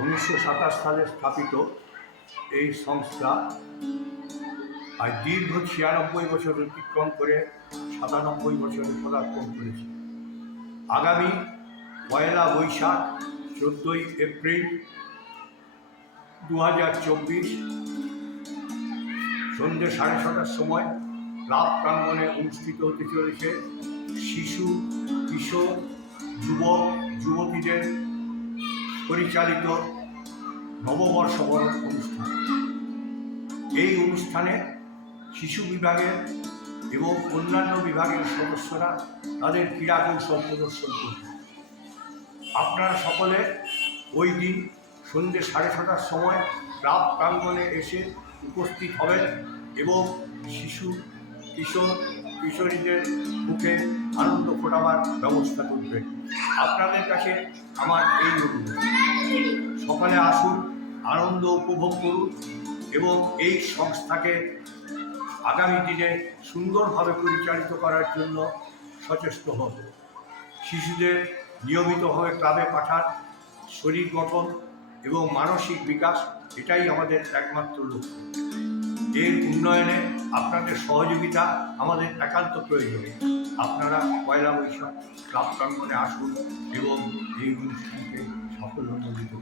উনিশশো সাতাশ সালে স্থাপিত এই সংস্থা আর দীর্ঘ ছিয়ানব্বই বছর অতিক্রম করে সাতানব্বই বছরে পদার্পণ করেছে। আগামী পয়লা বৈশাখ চোদ্দই এপ্রিল দু হাজার চব্বিশ সন্ধ্যে সাড়ে ছটার সময় ক্লাব প্রাঙ্গণে অনুষ্ঠিত হতে চলেছে শিশু, কিশোর, যুবক, যুবতীদের পরিচালিত নববর্ষ বরণ অনুষ্ঠান। এই অনুষ্ঠানে শিশু বিভাগের এবং অন্যান্য বিভাগের সদস্যরা তাদের ক্রীড়া কৌশল প্রদর্শন করবে। আপনারা সকলে ওই দিন সন্ধ্যে সাড়ে ছটার সময় ক্লাব প্রাঙ্গণে এসে উপস্থিত হবেন এবং শিশু, কিশোর কিশোরীদের মুখে আনন্দ ফোটাবার ব্যবস্থা করবেন আপনাদের কাছে আমার এই অনুরোধ। সকালে আসুন, আনন্দ উপভোগ করুন এবং এই সংস্থাকে আগামী দিনে সুন্দরভাবে পরিচালিত করার জন্য সচেষ্ট হন। শিশুদের নিয়মিতভাবে ক্লাবে পাঠান, শরীর গঠন এবং মানসিক বিকাশ এটাই আমাদের একমাত্র লক্ষ্য। এর উন্নয়নে আপনাদের সহযোগিতা আমাদের একান্ত প্রয়োজন আপনারা পয়লা বৈশাখ ক্লাব আসুন এবং এই অনুষ্ঠানকে সাফল্যমণ্ডিত